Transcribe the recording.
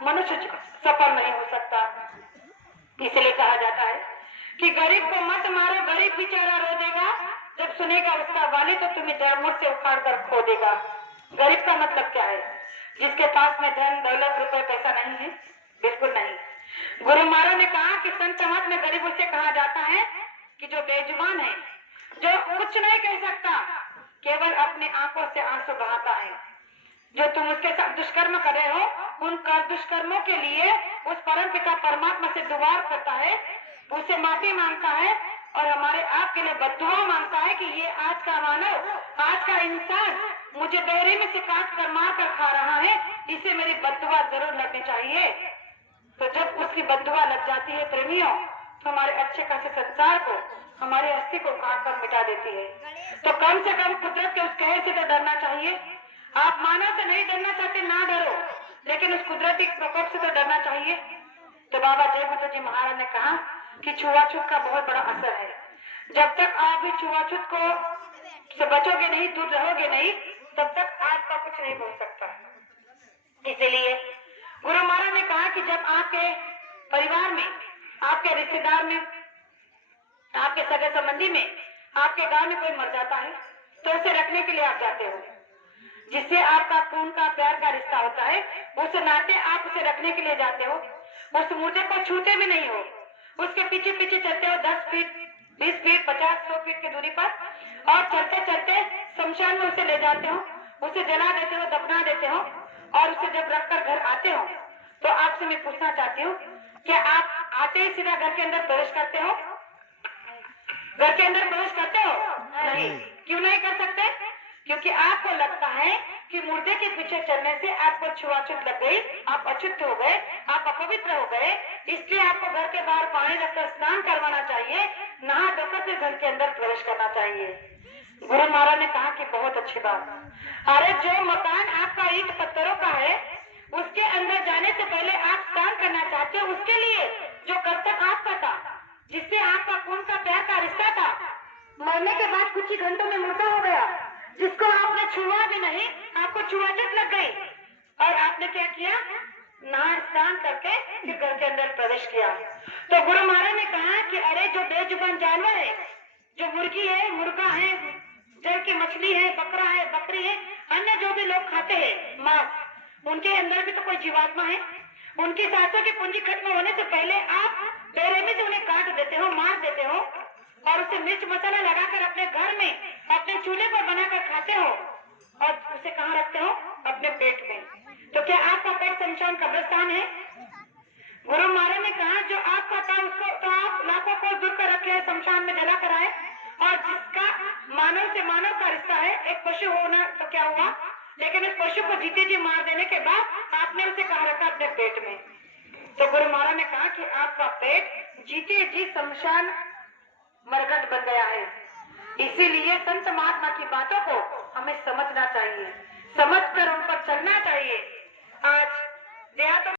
मनुष्य सफल नहीं हो सकता। इसलिए कहा जाता है कि गरीब को मत मारो, गरीब बेचारा रो देगा, जब सुनेगा उसका वाली तो तुम्हें जड़ से उखाड़ कर खो देगा। गरीब का मतलब क्या है? जिसके पास में धन दौलत रुपए पैसा नहीं है, बिल्कुल नहीं। गुरु महाराज ने कहा कि संत समाज में गरीब उसे कहा जाता है कि जो बेजुबान है, जो कुछ नहीं कह सकता, केवल अपनी आंखों से आंसू बहाता है। जो तुम उसके साथ दुष्कर्म कर रहे हो, उन दुष्कर्मों के लिए उस परम पिता परमात्मा से दुआ करता है, उससे माफी मांगता है और हमारे आपके लिए बद्दुआ मांगता है कि ये आज का मानव, आज का इंसान मुझे बेरहमी से काट कर मार कर खा रहा है, इसे मेरी बद्दुआ जरूर लगनी चाहिए। तो जब उसकी बद्दुआ लग जाती है प्रेमियों, तो हमारे अच्छे खासे संसार को, हमारी अस्थि को काट कर मिटा देती है। तो कम से कम कुदरत के उस कहर से तो डरना चाहिए। आप मानव से नहीं डरना चाहते, ना डरो, लेकिन उस कुदरती प्रकोप से तो डरना चाहिए। तो बाबा जय गुरु जी महाराज ने कहा कि छुआछूत का बहुत बड़ा असर है। जब तक आप भी छुआछूत को से बचोगे नहीं, दूर रहोगे नहीं, तब तक आपका कुछ नहीं हो सकता। इसलिए गुरु महाराज ने कहा कि जब आपके परिवार में, आपके रिश्तेदार में, आपके सगे संबंधी में, आपके गांव में कोई मर जाता है, तो उसे रखने के लिए आप जाते हो, जिससे आपका खून का प्यार का रिश्ता होता है, उस नाते आप उसे रखने के लिए जाते हो। उस मुर्दे को छूते भी नहीं हो, उसके पीछे पीछे चलते हो 10 फीट 20 फीट 50 100 फीट की दूरी पर, और चलते चलते शमशान में उसे ले जाते हो, उसे जला देते हो, दफना देते हो, और उसे जब रखकर घर आते हो, तो आपसे मैं पूछना चाहती हूँ, क्या आप आते ही सीधा घर के अंदर प्रवेश करते हो? घर के अंदर प्रवेश करते हो? नहीं। क्यों नहीं कर सकते? क्योंकि आपको लगता है कि मुर्दे के पीछे चलने से आपको छुआछूत लग गई, आप अशुद्ध हो गए, आप अपवित्र हो गए, इसलिए आपको घर के बाहर पानी रखकर स्नान करवाना चाहिए, नहा धोकर फिर घर के अंदर प्रवेश करना चाहिए। गुरु महाराज ने कहा कि बहुत अच्छी बात। अरे जो मकान आपका ईंट पत्थरों का है, उसके अंदर जाने से पहले आप स्नान करना चाहते हो, उसके लिए जो कर्तव्य आपका था, जिससे आपका खून का प्यार का रिश्ता था, मरने के बाद कुछ ही घंटों में मुर्दा हो गया, जिसको आपने छुआ भी नहीं, आपको छुआछूत लग गई, और आपने क्या किया? नहा स्नान करके फिर घर के अंदर प्रवेश किया। तो गुरु महाराज ने कहा कि अरे जो बेजुबान जानवर है, जो मुर्गी है, मुर्गा है, जल की मछली है, बकरा है, बकरी है, अन्य जो भी लोग खाते हैं मांस, उनके अंदर भी तो कोई जीवात्मा है। उनकी सांसों की पूंजी खत्म होने से पहले आप बेरहमी से उन्हें काट देते हो, मार देते हो, और उसे मिर्च मसाला लगाकर अपने घर में, अपने चूल्हे पर बनाकर खाते हो, और उसे कहाँ रखते हो? अपने पेट में। तो क्या आपका पेट शमशान कब्रिस्तान है? गुरु महाराज ने कहा जो आपका था उसको तो आप लाखों को दूर कर रखे हैं, शमशान में जला कर आए, और जिसका मानव से मानव का रिश्ता है, एक पशु होना तो क्या हुआ, लेकिन इस पशु को जीते जी मार देने के बाद आपने उसे कहाँ रखा? अपने पेट में। तो गुरु महाराज ने कहा कि आपका पेट जीते जी शमशान मरघट बन गया है। इसीलिए संत महात्मा की बातों को हमें समझना चाहिए, समझकर उन पर चलना चाहिए। आज